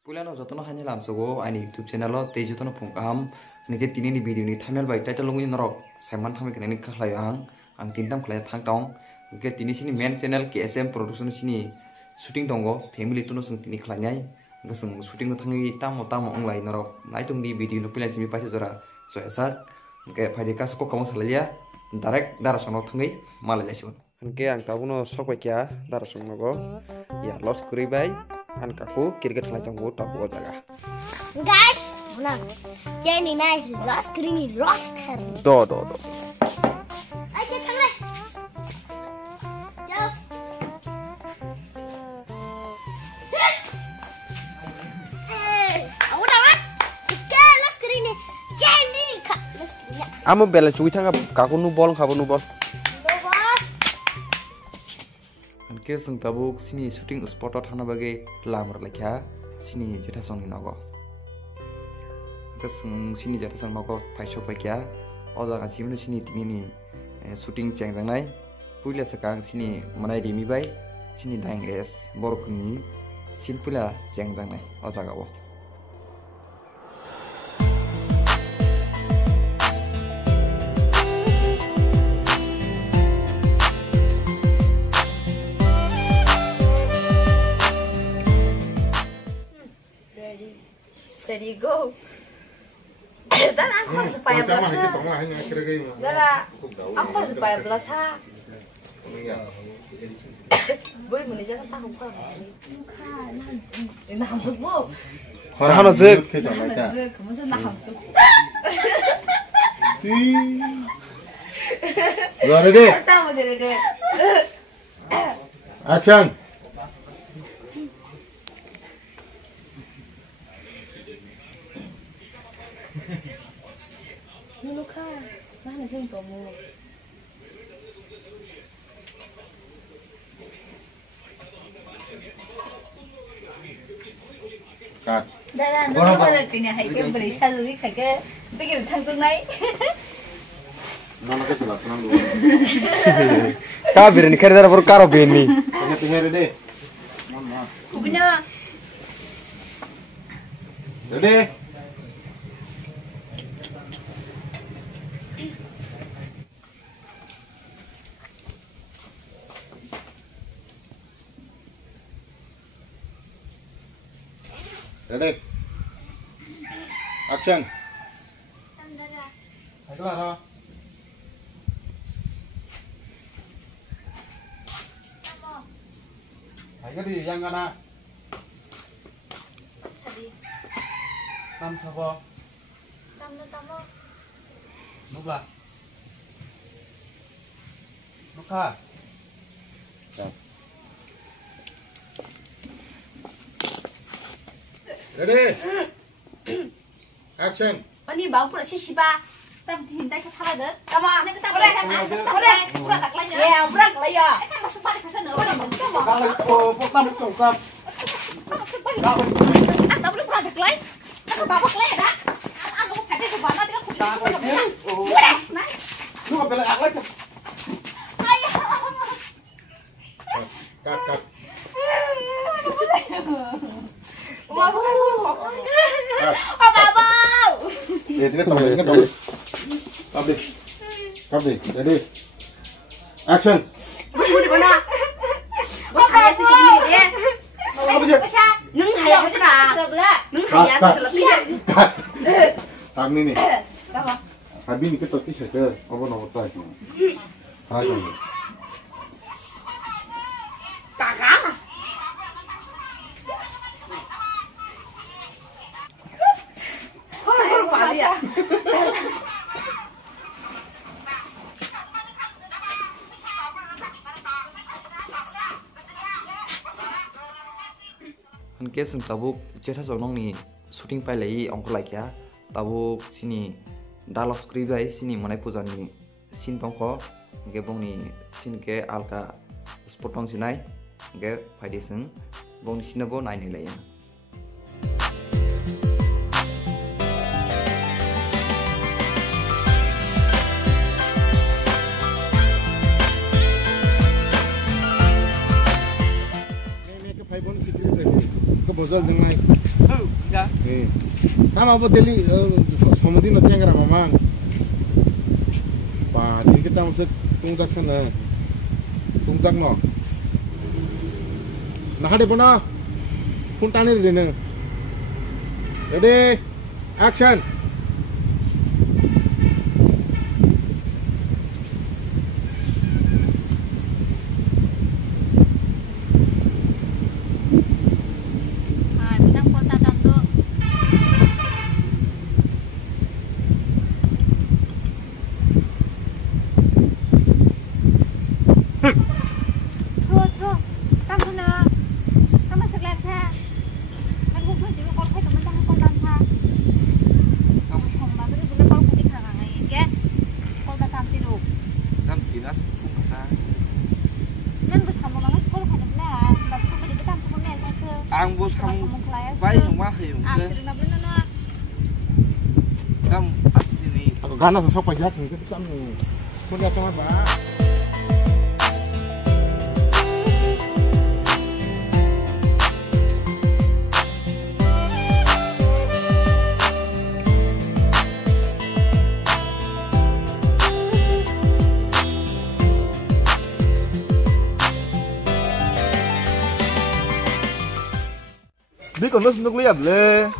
Puilano jotono hanya lamsogo ani YouTube channel lo te jotono phungkam nike tini ni video ni thumbnail bai title longi norok saiman thamai kene ni khlai ang tintam khlai thang tong nike tini sini main channel KSM production sini shooting tongo family tuno sing tini khlanyai ngasung shooting no thangi tamo onglai norok naitung ni video no pilai simi paise jora so esak nike phaide kas ko kamong salalia direct darasono thangi malai sion nike ang tabuno sokoi kya darasong nogo ya los kuribai an kaku cricket khlai tongbo tapo jaga guys nah jadi nice lost creamy lost do ayo thang le chào lost creamy jadi lost creamy amo bela chui thanga kaku nu bol khabo nu bol ke sing tabuk sini shooting spot thana bage lamar lekha sini jeta song nogo ke sini jeta song nogo phaisok pakya o jaga simnu sini tini ni shooting chengjangnai puila sakang sini manai rimi bai sini dang es borokni sin pula chengjangnai o jaga o Ready, go. Dan aku harus supaya belas. Dara, aku harus supaya belas ha. Boy, mana jangan tahu kau. Ini hamsuk bu. Hana zek. Kamu sana hamsuk. You are ready? Tahu deh. Action. Luka, mana sih kamu? Cut. Dara, dara mana kena hai ke beri satu ni kake pikir tangtung naik. Nama ke sebelah senang dulu. Kabir ni kare dara por karo beni Tengah ready. Punya. Ready? Ready? Action. Ayo di yang kana. Tam sabo. Tamu. Nuka. Nuka. Ready? Action. Ini bau pula sih ba. Tam hintai salah deh. Kamu ini kita boleh sama. Boleh. Pura tak lagi. Ya, pura tak lagi. Kan masuk pada kesana. Udah mau. Kalau potong cokap. Tak boleh pura tak lagi. Kan bawa kelai dah. Aku mau pada sebelah nanti aku kucing. Udah. Nice. Lu bela aku lagi. Ayo. Cut. Babau. Ini dong. Kabdi. Ready? Action. Bos di mana? Bos ayat di sini dia. Nung hayat sebelah. Nung hayat sebelah. Cut. Tang ni. Apa? Habis ni kita kisah ke apa nak buat ni? Hari ni. Kakak. Baru balik ya. ke sing tabuk jeta sonong ni shooting pai lai ongko lai kya tabuk sini dialog script bai sini manai pujan ni sin tongko ge bong ni sin ke alka spotong sinai ge phaide sing bong sinabo nai ni lai Bozol dengan Tama apa deli sama din nanti yang mamang. Ba, ini kita masuk tungjak sana. Tungjak no. Nah ada pun pun tanir dene. Ready, action. Ang bos kamu baik rumah yang kamu pasti ini. Aku ganas sok pajak ni kita sam ni. Pun ya cuma ba. Đi còn nước liệp lên.